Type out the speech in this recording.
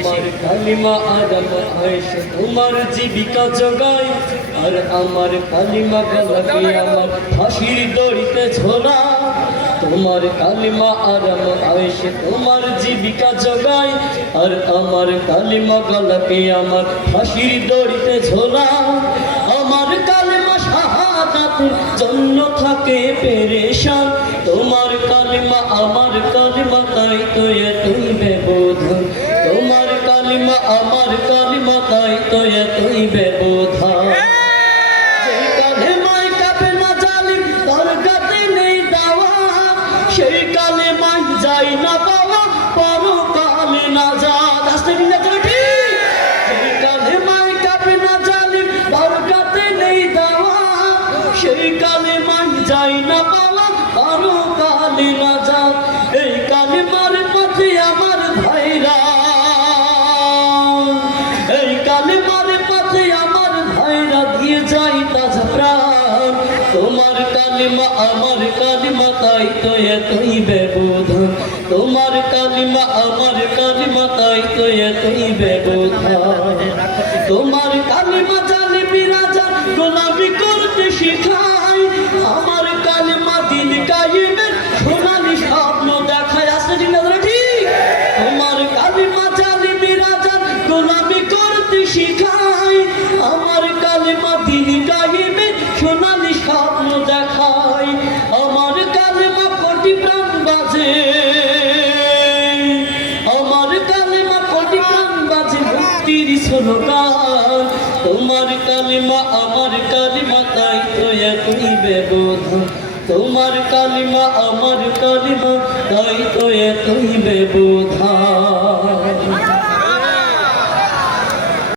আমার কালিমা আদম আয়েশা তোমার জীবিকা জগায় আর আমার কালিমা গলাকে আমার ফাঁসির দড়িতে ঝোলা তোমার কালিমা আদম আয়েশা তোমার জীবিকা জগায় আর আমার কালিমা গলাকে আমার ফাঁসির দড়িতে ঝোলা আমার কালিমা শাহাদাতের জন্য থাকে পেরেশান তোমার কালিমা আমার কালিমা তাই তো এতই ব্যবধান তোমার কালিমা আমার কালিমা তাই তো এতই ব্যবধান যেই কালিমায় কাঁপে না জালিম তার কাছে নেই দাওয়া সেই কালিমায় যাই না পাওয়া পরকালে না যাত আস্তে নিয়ে চলো ঠিক যেই কালিমায় কাঁপে না জালিম তার কাছে নেই দাওয়া সেই কালিমায় যাই না পাওয়া পরকালে না যাত এই কালিমার পথে আমার ভাইরা এই কালিমার পথে আমার ভাইরা দিয়ে যাই তাজা প্রাণ তোমার কালিমা আমার কালিমা তাই তো এতই ব্যবধান তোমার কালিমা আমার কালিমা তাই তো এতই ব্যবধান তোমার কালিমা জানি বিরাজান গোলামি করতে শিখাই আমার কালিমা দিন কায়েমের সোনালি স্বপ্ন দেখায় আসে ঠিক তোমার কালিমা জানি বিরাজান গোলামি করতে শিখাই আমার কালিমা দিন কায়েমের সোনালি স্বপ্ন দেখায় আমার কালিমা কোটি প্রাণ বাজে আমার কালিমা কোটি প্রাণ বাজে মুক্তির স্লোগান তোমার কালিমা আমার কালিমা তাই তো এতই ব্যবধান তোমার কালিমা আমার কালিমা তাই তো এতই ব্যবধান।